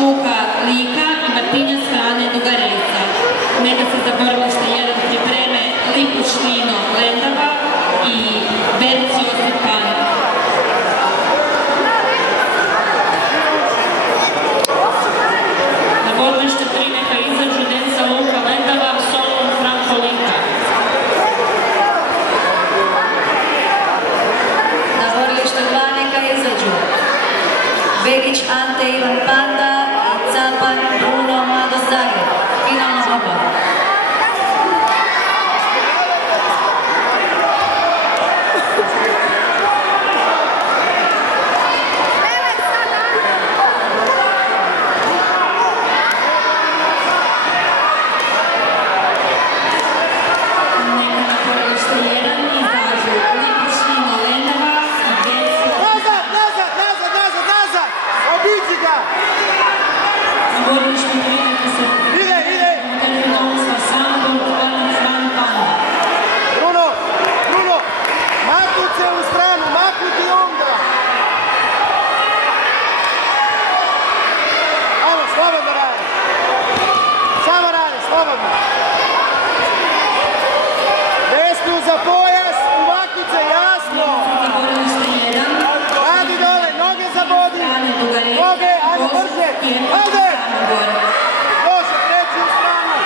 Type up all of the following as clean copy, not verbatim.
Luka Lika i Martinja Strane Dugareca. Neka se za borilište 1 pripreme Likuš Lino Lendava i Berc Josip Panik. Na borilište 3 neka izađu Denca Luka Lendava, Solomon Franko Lika. Na borilište 2 neka izađu Begić Ante Ivan Panda i Capan Bruno Mado Zagreb. Finalna borba. Desnu za pojas, umaknut se jasno. Radi dole, noge zabodi. Noge, ajde brže. Ajde! Može, treći u stranu.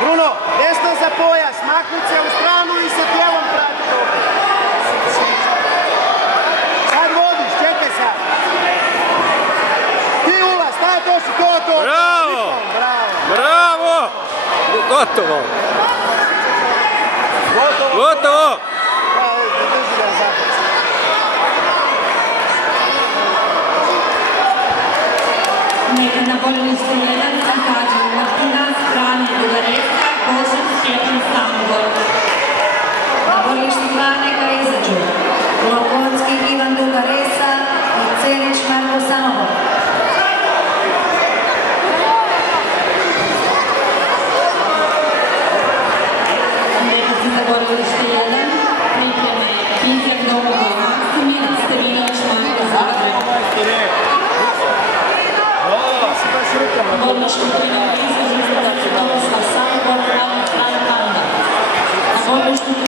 Bruno, desno za pojas, maknut se u stranu i sa tijelom prati opet. Sad vodiš, čekaj sad. Ti ulaz, staj to si to. Bravo! Bravo! Gotovo! Gotovo! Gotovo!